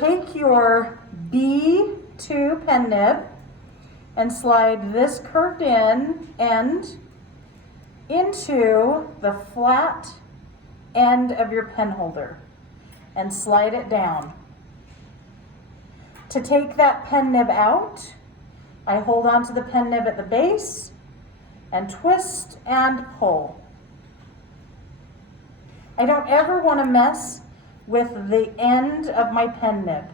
take your B2 pen nib and slide this curved end into the flat end of your pen holder and slide it down. To take that pen nib out, I hold onto the pen nib at the base and twist and pull. I don't ever want to mess with the end of my pen nib.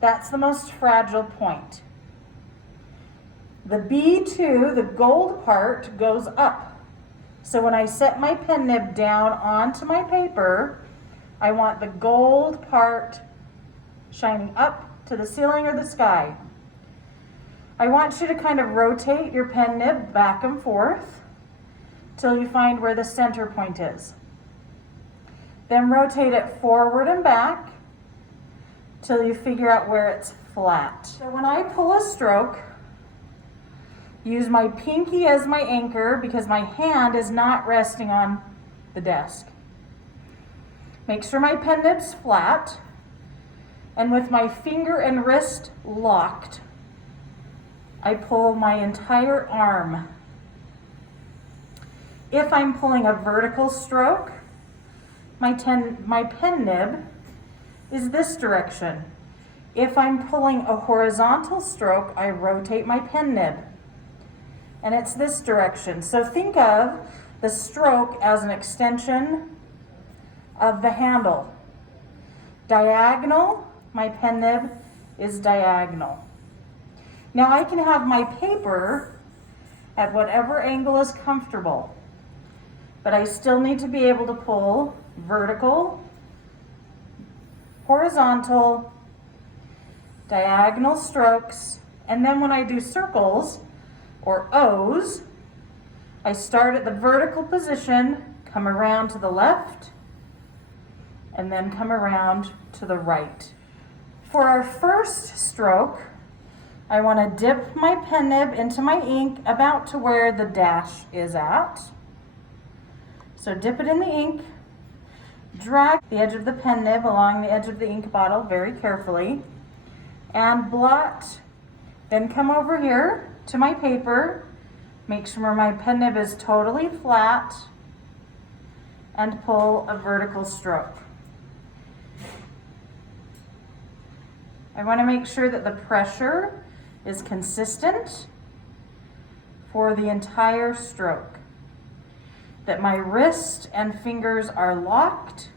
That's the most fragile point. The B2, the gold part, goes up. So when I set my pen nib down onto my paper, I want the gold part shining up to the ceiling or the sky. I want you to kind of rotate your pen nib back and forth till you find where the center point is. Then rotate it forward and back till you figure out where it's flat. So when I pull a stroke, use my pinky as my anchor because my hand is not resting on the desk. Make sure my pen nib's flat, and with my finger and wrist locked, I pull my entire arm. If I'm pulling a vertical stroke, my pen nib is this direction. If I'm pulling a horizontal stroke, I rotate my pen nib, and it's this direction. So think of the stroke as an extension of the handle. Diagonal, my pen nib is diagonal. Now I can have my paper at whatever angle is comfortable, but I still need to be able to pull vertical, horizontal, diagonal strokes, and then when I do circles or O's, I start at the vertical position, come around to the left, and then come around to the right. For our first stroke, I want to dip my pen nib into my ink about to where the dash is at. So dip it in the ink, drag the edge of the pen nib along the edge of the ink bottle very carefully, and blot. Then come over here to my paper, make sure my pen nib is totally flat, and pull a vertical stroke. I want to make sure that the pressure is consistent for the entire stroke, that my wrist and fingers are locked,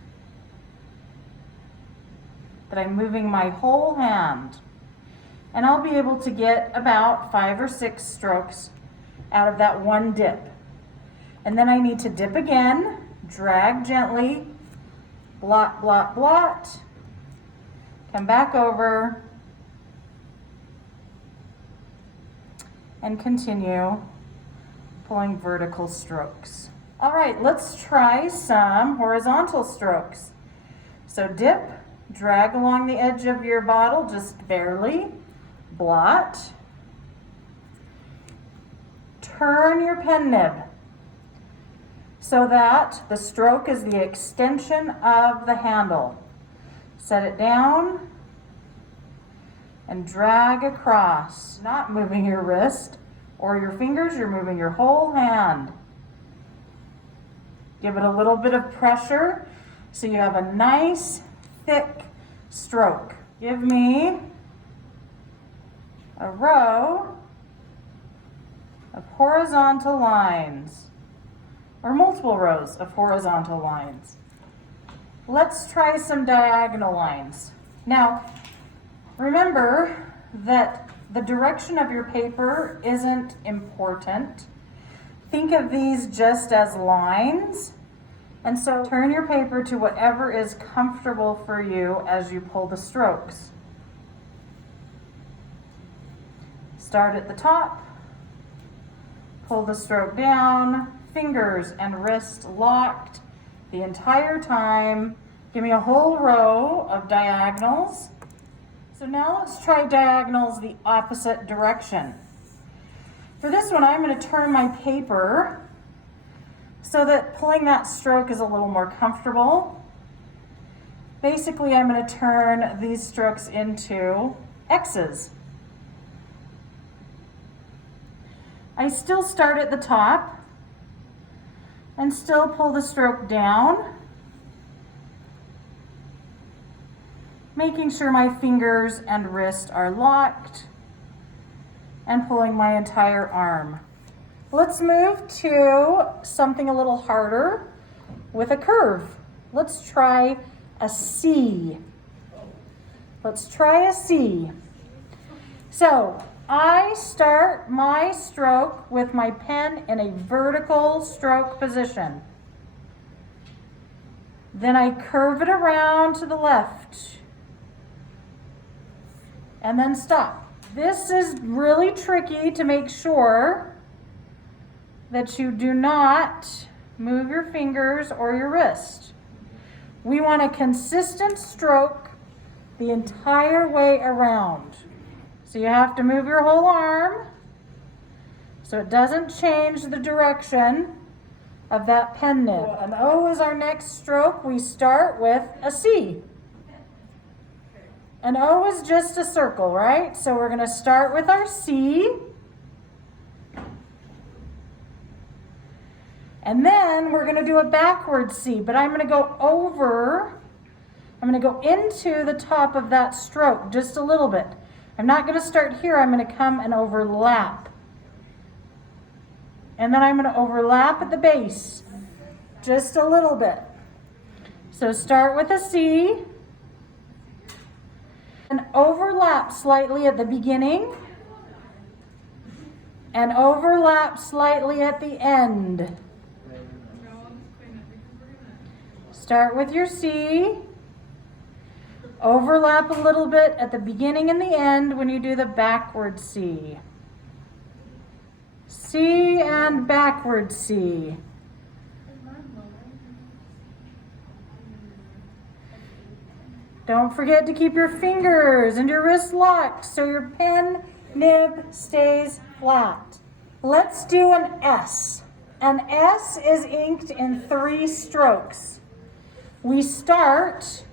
that I'm moving my whole hand, and I'll be able to get about 5 or 6 strokes out of that one dip. And then I need to dip again, drag gently, blot, blot, blot, come back over, and continue pulling vertical strokes. All right, let's try some horizontal strokes. So dip, drag along the edge of your bottle, just barely, blot, turn your pen nib so that the stroke is the extension of the handle. Set it down and drag across, not moving your wrist or your fingers, you're moving your whole hand. Give it a little bit of pressure so you have a nice, thick stroke. Give me a row of horizontal lines, or multiple rows of horizontal lines. Let's try some diagonal lines. Now, remember that the direction of your paper isn't important. Think of these just as lines. And so turn your paper to whatever is comfortable for you as you pull the strokes. Start at the top, pull the stroke down, fingers and wrist locked the entire time. Give me a whole row of diagonals. So now let's try diagonals the opposite direction. For this one, I'm going to turn my paper so that pulling that stroke is a little more comfortable. Basically, I'm going to turn these strokes into X's. I still start at the top and still pull the stroke down, making sure my fingers and wrist are locked and pulling my entire arm. Let's move to something a little harder with a curve. Let's try a C. Let's try a C. So I start my stroke with my pen in a vertical stroke position. Then I curve it around to the left and then stop. This is really tricky to make sure that you do not move your fingers or your wrist. We want a consistent stroke the entire way around. So you have to move your whole arm so it doesn't change the direction of that pen nib. An O is our next stroke. We start with a C. An O is just a circle, right? So we're going to start with our C. And then we're going to do a backward C, but I'm going to go over, I'm going to go into the top of that stroke just a little bit. I'm not going to start here, I'm going to come and overlap. And then I'm going to overlap at the base, just a little bit. So start with a C, and overlap slightly at the beginning, and overlap slightly at the end. Start with your C, overlap a little bit at the beginning and the end when you do the backward C. C and backward C. Don't forget to keep your fingers and your wrists locked so your pen nib stays flat. Let's do an S. An S is inked in 3 strokes. We start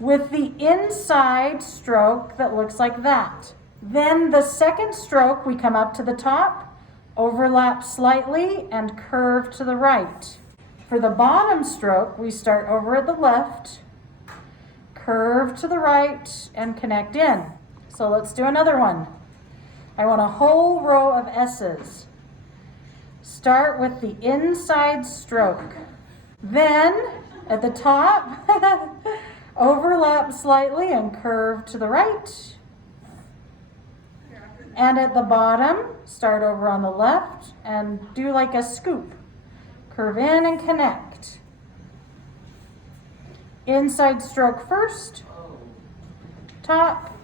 with the inside stroke that looks like that. Then the second stroke, we come up to the top, overlap slightly, and curve to the right. For the bottom stroke, we start over at the left, curve to the right, and connect in. So let's do another one. I want a whole row of S's. Start with the inside stroke. Then, at the top, overlap slightly and curve to the right. And at the bottom, start over on the left and do like a scoop. Curve in and connect. Inside stroke first, top,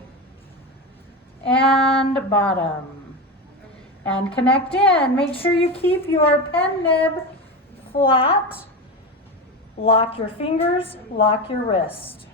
and bottom. And connect in. Make sure you keep your pen nib flat. Lock your fingers, lock your wrist.